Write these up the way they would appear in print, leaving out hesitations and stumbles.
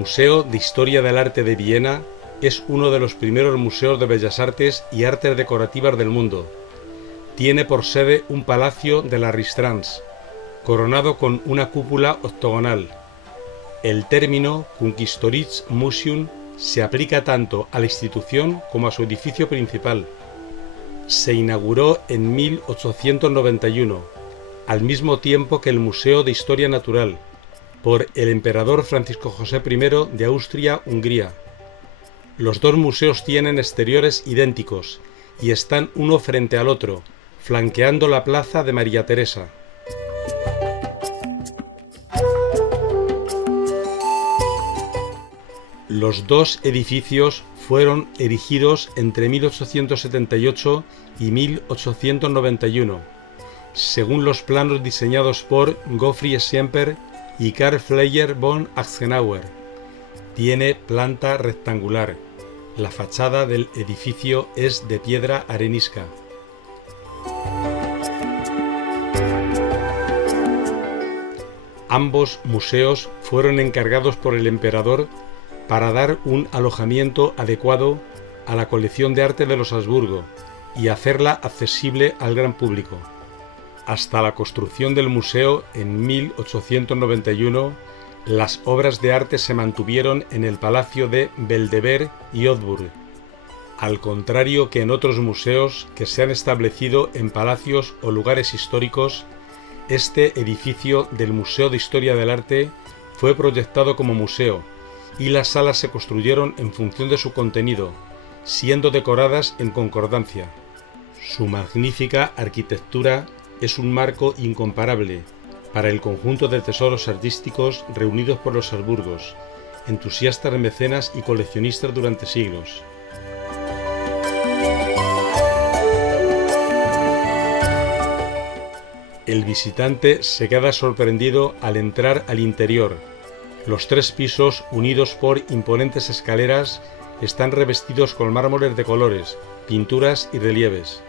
Museo de Historia del Arte de Viena es uno de los primeros museos de bellas artes y artes decorativas del mundo. Tiene por sede un palacio de la Ristrans, coronado con una cúpula octogonal. El término Kunsthistorisches-Museum se aplica tanto a la institución como a su edificio principal. Se inauguró en 1891, al mismo tiempo que el Museo de Historia Natural, por el emperador Francisco José I de Austria-Hungría. Los dos museos tienen exteriores idénticos y están uno frente al otro, flanqueando la plaza de María Teresa. Los dos edificios fueron erigidos entre 1878 y 1891, según los planos diseñados por Gottfried Semper y Karl Fleyer von Aschenauer. Tiene planta rectangular. La fachada del edificio es de piedra arenisca. Ambos museos fueron encargados por el emperador para dar un alojamiento adecuado a la colección de arte de los Habsburgo y hacerla accesible al gran público. Hasta la construcción del museo en 1891, las obras de arte se mantuvieron en el Palacio de Belvedere y Ottburg, al contrario que en otros museos que se han establecido en palacios o lugares históricos. Este edificio del Museo de Historia del Arte fue proyectado como museo y las salas se construyeron en función de su contenido, siendo decoradas en concordancia. Su magnífica arquitectura es un marco incomparable para el conjunto de tesoros artísticos reunidos por los Habsburgos, entusiastas mecenas y coleccionistas durante siglos. El visitante se queda sorprendido al entrar al interior. Los tres pisos, unidos por imponentes escaleras, están revestidos con mármoles de colores, pinturas y relieves.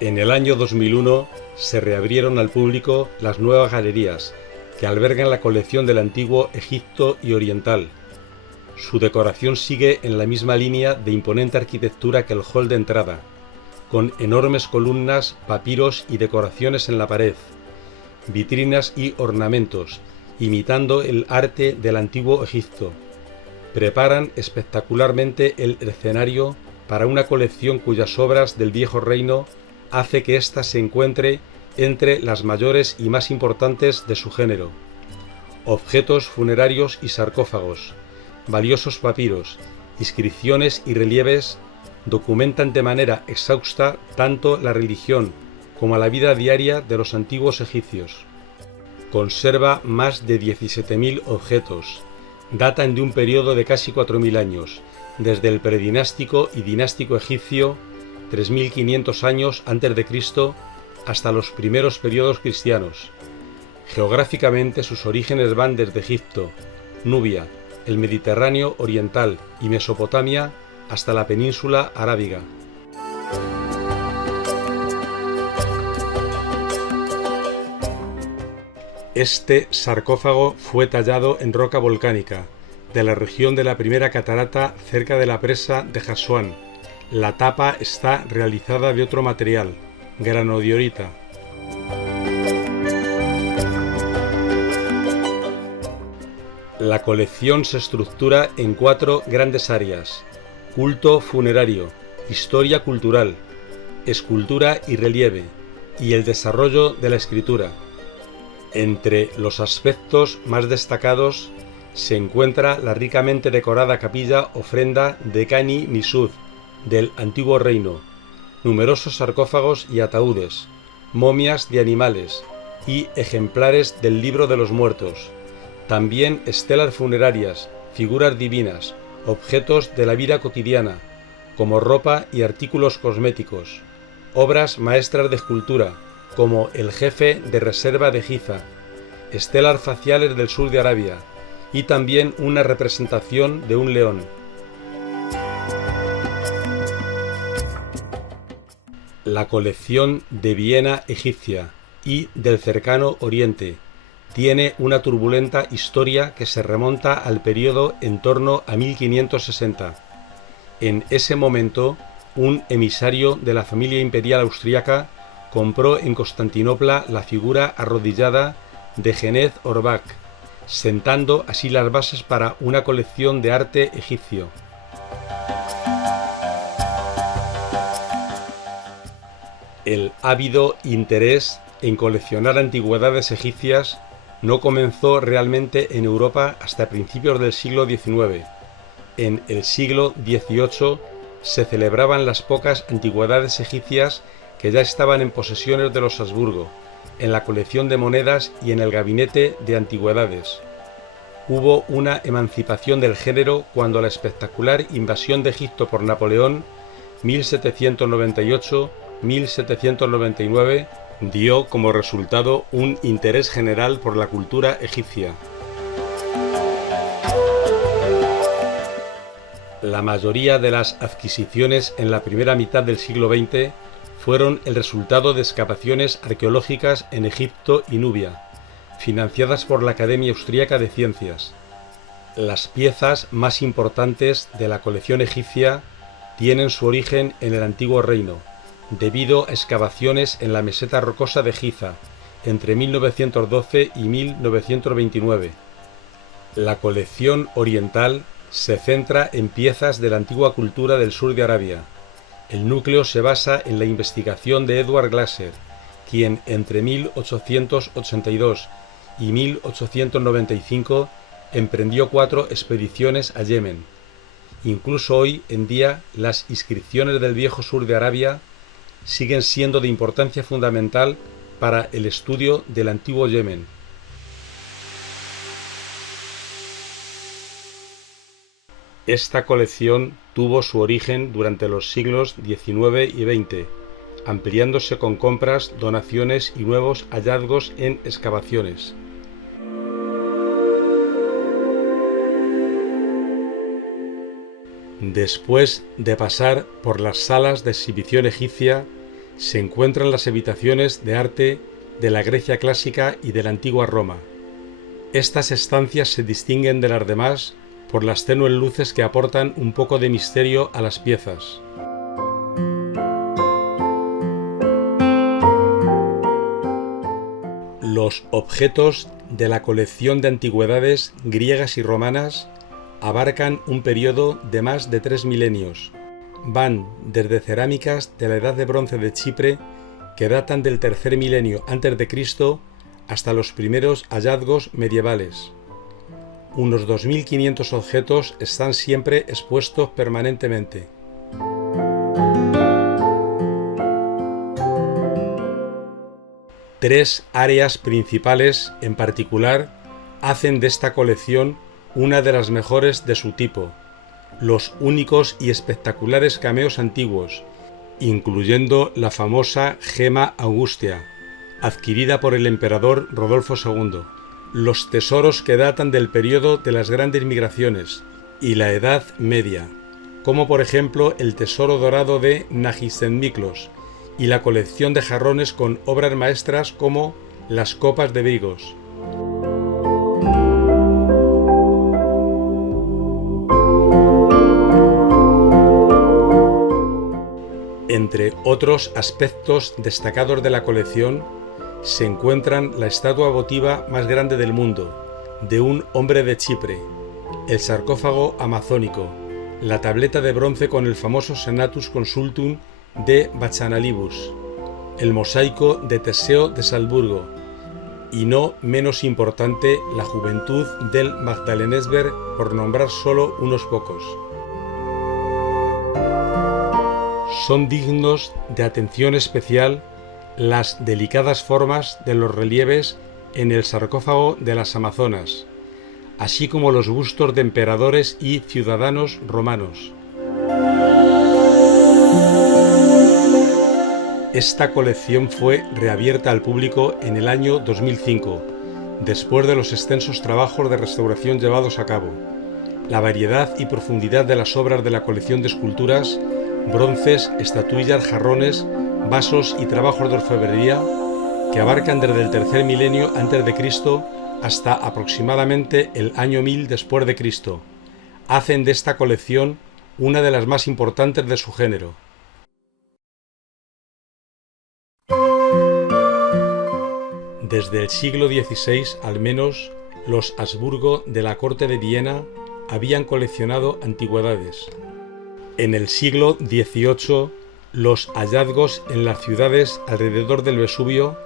En el año 2001 se reabrieron al público las nuevas galerías, que albergan la colección del antiguo Egipto y oriental. Su decoración sigue en la misma línea de imponente arquitectura que el hall de entrada, con enormes columnas, papiros y decoraciones en la pared, vitrinas y ornamentos, imitando el arte del antiguo Egipto. Preparan espectacularmente el escenario para una colección cuyas obras del Viejo Reino hace que ésta se encuentre entre las mayores y más importantes de su género. Objetos funerarios y sarcófagos, valiosos papiros, inscripciones y relieves documentan de manera exhausta tanto la religión como la vida diaria de los antiguos egipcios. Conserva más de 17.000 objetos. Datan de un periodo de casi 4.000 años, desde el predinástico y dinástico egipcio, 3.500 años antes de Cristo, hasta los primeros periodos cristianos. Geográficamente sus orígenes van desde Egipto, Nubia, el Mediterráneo oriental y Mesopotamia hasta la península arábiga. Este sarcófago fue tallado en roca volcánica, de la región de la primera catarata cerca de la presa de Asuán. La tapa está realizada de otro material, granodiorita. La colección se estructura en 4 grandes áreas: culto funerario, historia cultural, escultura y relieve, y el desarrollo de la escritura. Entre los aspectos más destacados se encuentra la ricamente decorada capilla ofrenda de Cani Nisud del Antiguo Reino, numerosos sarcófagos y ataúdes, momias de animales y ejemplares del Libro de los Muertos. También estelas funerarias, figuras divinas, objetos de la vida cotidiana, como ropa y artículos cosméticos, obras maestras de escultura, como el jefe de reserva de Giza, estelas faciales del sur de Arabia, y también una representación de un león. La colección de Viena egipcia, y del cercano Oriente. Tiene una turbulenta historia que se remonta al periodo en torno a 1560. En ese momento, un emisario de la familia imperial austríaca compró en Constantinopla la figura arrodillada de Genez Orbach, sentando así las bases para una colección de arte egipcio. El ávido interés en coleccionar antigüedades egipcias no comenzó realmente en Europa hasta principios del siglo XIX. En el siglo XVIII se celebraban las pocas antigüedades egipcias que ya estaban en posesiones de los Habsburgo, en la colección de monedas y en el gabinete de antigüedades. Hubo una emancipación del género cuando la espectacular invasión de Egipto por Napoleón, 1798-1799, dio como resultado un interés general por la cultura egipcia. La mayoría de las adquisiciones en la primera mitad del siglo XX fueron el resultado de excavaciones arqueológicas en Egipto y Nubia, financiadas por la Academia Austríaca de Ciencias. Las piezas más importantes de la colección egipcia tienen su origen en el Antiguo Reino, debido a excavaciones en la meseta rocosa de Giza, entre 1912 y 1929. La colección oriental se centra en piezas de la antigua cultura del sur de Arabia. El núcleo se basa en la investigación de Edward Glaser, quien entre 1882 y 1895 emprendió 4 expediciones a Yemen. Incluso hoy en día las inscripciones del viejo sur de Arabia siguen siendo de importancia fundamental para el estudio del antiguo Yemen. Esta colección tuvo su origen durante los siglos XIX y XX, ampliándose con compras, donaciones y nuevos hallazgos en excavaciones. Después de pasar por las salas de exhibición egipcia, se encuentran las habitaciones de arte de la Grecia clásica y de la antigua Roma. Estas estancias se distinguen de las demás por las tenues luces que aportan un poco de misterio a las piezas. Los objetos de la colección de antigüedades griegas y romanas abarcan un periodo de más de 3 milenios. Van desde cerámicas de la Edad de Bronce de Chipre, que datan del tercer milenio a.C., hasta los primeros hallazgos medievales. Unos 2.500 objetos están siempre expuestos permanentemente. Tres áreas principales, en particular, hacen de esta colección una de las mejores de su tipo: los únicos y espectaculares cameos antiguos, incluyendo la famosa gema Augustia, adquirida por el emperador Rodolfo II, los tesoros que datan del periodo de las grandes migraciones y la Edad Media, como por ejemplo el tesoro dorado de Nagistenmiklos y la colección de jarrones con obras maestras como las copas de Brigos. Entre otros aspectos destacados de la colección se encuentran la estatua votiva más grande del mundo, de un hombre de Chipre, el sarcófago amazónico, la tableta de bronce con el famoso Senatus Consultum de Bachanalibus, el mosaico de Teseo de Salzburgo y, no menos importante, la juventud del Magdalensberg, por nombrar solo unos pocos. Son dignos de atención especial las delicadas formas de los relieves en el sarcófago de las Amazonas, así como los bustos de emperadores y ciudadanos romanos. Esta colección fue reabierta al público en el año 2005, después de los extensos trabajos de restauración llevados a cabo. La variedad y profundidad de las obras de la colección de esculturas, bronces, estatuillas, jarrones, vasos y trabajos de orfebrería que abarcan desde el tercer milenio antes de Cristo hasta aproximadamente el año 1000 después de Cristo, hacen de esta colección una de las más importantes de su género. Desde el siglo XVI, al menos, los Habsburgo de la corte de Viena habían coleccionado antigüedades. En el siglo XVIII, los hallazgos en las ciudades alrededor del Vesubio,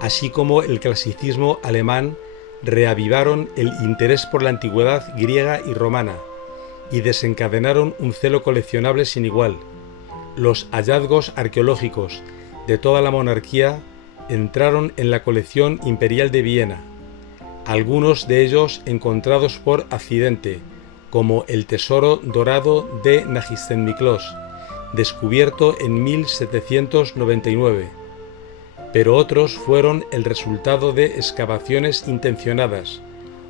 así como el clasicismo alemán, reavivaron el interés por la antigüedad griega y romana y desencadenaron un celo coleccionable sin igual. Los hallazgos arqueológicos de toda la monarquía entraron en la colección imperial de Viena, algunos de ellos encontrados por accidente, como el tesoro dorado de Nagisten Miklos, descubierto en 1799, pero otros fueron el resultado de excavaciones intencionadas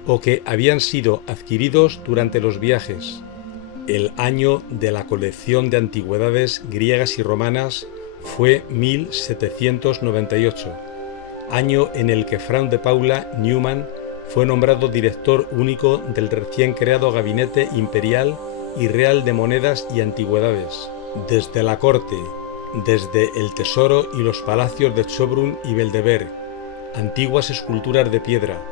o que habían sido adquiridos durante los viajes. El año de la colección de antigüedades griegas y romanas fue 1798, año en el que Franz de Paula Neumann fue nombrado director único del recién creado Gabinete Imperial y Real de Monedas y Antigüedades. Desde la corte, desde el tesoro y los palacios de Schönbrunn y Belvedere, antiguas esculturas de piedra,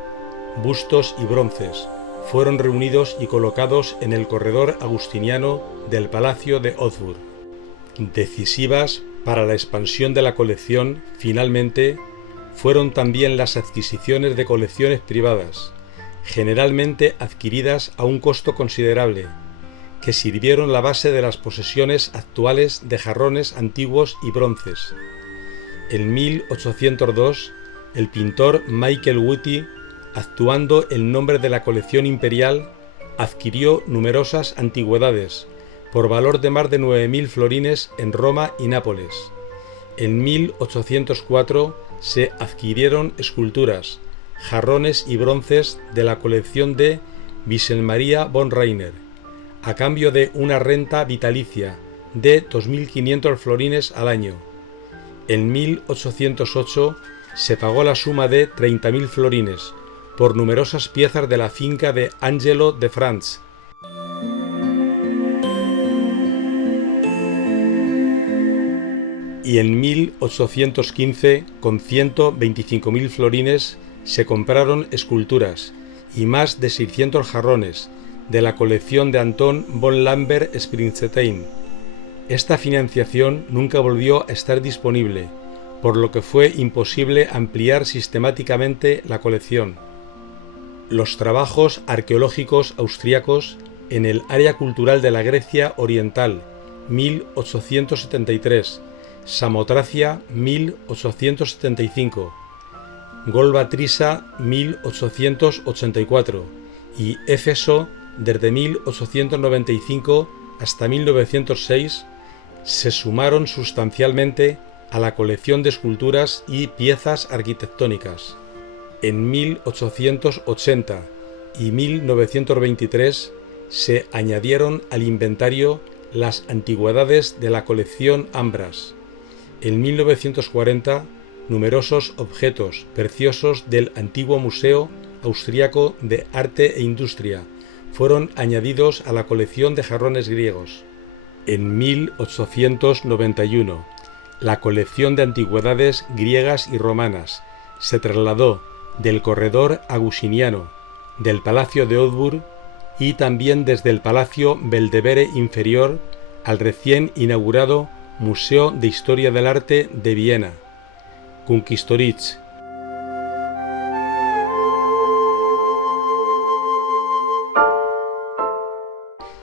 bustos y bronces, fueron reunidos y colocados en el corredor agustiniano del Palacio de Augsburg. Decisivas para la expansión de la colección, finalmente, fueron también las adquisiciones de colecciones privadas, generalmente adquiridas a un costo considerable, que sirvieron la base de las posesiones actuales de jarrones antiguos y bronces. En 1802, el pintor Michael Whitty, actuando en nombre de la colección imperial, adquirió numerosas antigüedades, por valor de más de 9.000 florines en Roma y Nápoles. En 1804 se adquirieron esculturas, jarrones y bronces de la colección de Wieselmaria von Rainer, a cambio de una renta vitalicia de 2.500 florines al año. En 1808 se pagó la suma de 30.000 florines por numerosas piezas de la finca de Angelo de Franz. Y en 1815, con 125.000 florines, se compraron esculturas y más de 600 jarrones de la colección de Anton von Lambert-Sprinstein. Esta financiación nunca volvió a estar disponible, por lo que fue imposible ampliar sistemáticamente la colección. Los trabajos arqueológicos austriacos en el área cultural de la Grecia Oriental, 1873, Samotracia, 1875, Golba Trisa, 1884 y Éfeso, desde 1895 hasta 1906, se sumaron sustancialmente a la colección de esculturas y piezas arquitectónicas. En 1880 y 1923 se añadieron al inventario las antigüedades de la colección Ambras. En 1940, numerosos objetos preciosos del antiguo Museo Austriaco de Arte e Industria fueron añadidos a la colección de jarrones griegos. En 1891, la colección de antigüedades griegas y romanas se trasladó del corredor agustiniano del Palacio de Augsburg y también desde el Palacio Belvedere Inferior al recién inaugurado Museo de Historia del Arte de Viena, Kunsthistorische.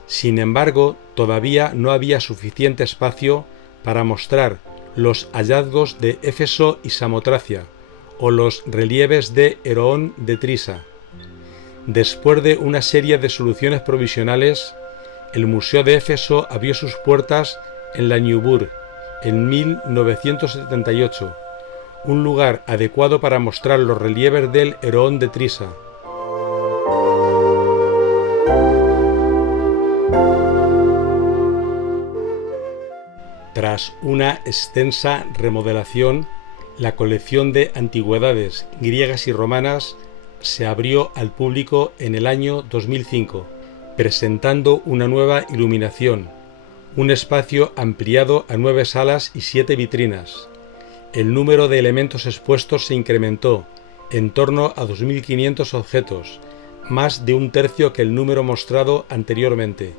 Sin embargo, todavía no había suficiente espacio para mostrar los hallazgos de Éfeso y Samotracia o los relieves de Heroón de Trisa. Después de una serie de soluciones provisionales, el Museo de Éfeso abrió sus puertas en la Neuburg en 1978, un lugar adecuado para mostrar los relieves del Heroón de Trisa. Tras una extensa remodelación, La colección de antigüedades griegas y romanas se abrió al público en el año 2005, presentando una nueva iluminación, un espacio ampliado a 9 salas y 7 vitrinas. El número de elementos expuestos se incrementó, en torno a 2.500 objetos, más de un tercio que el número mostrado anteriormente.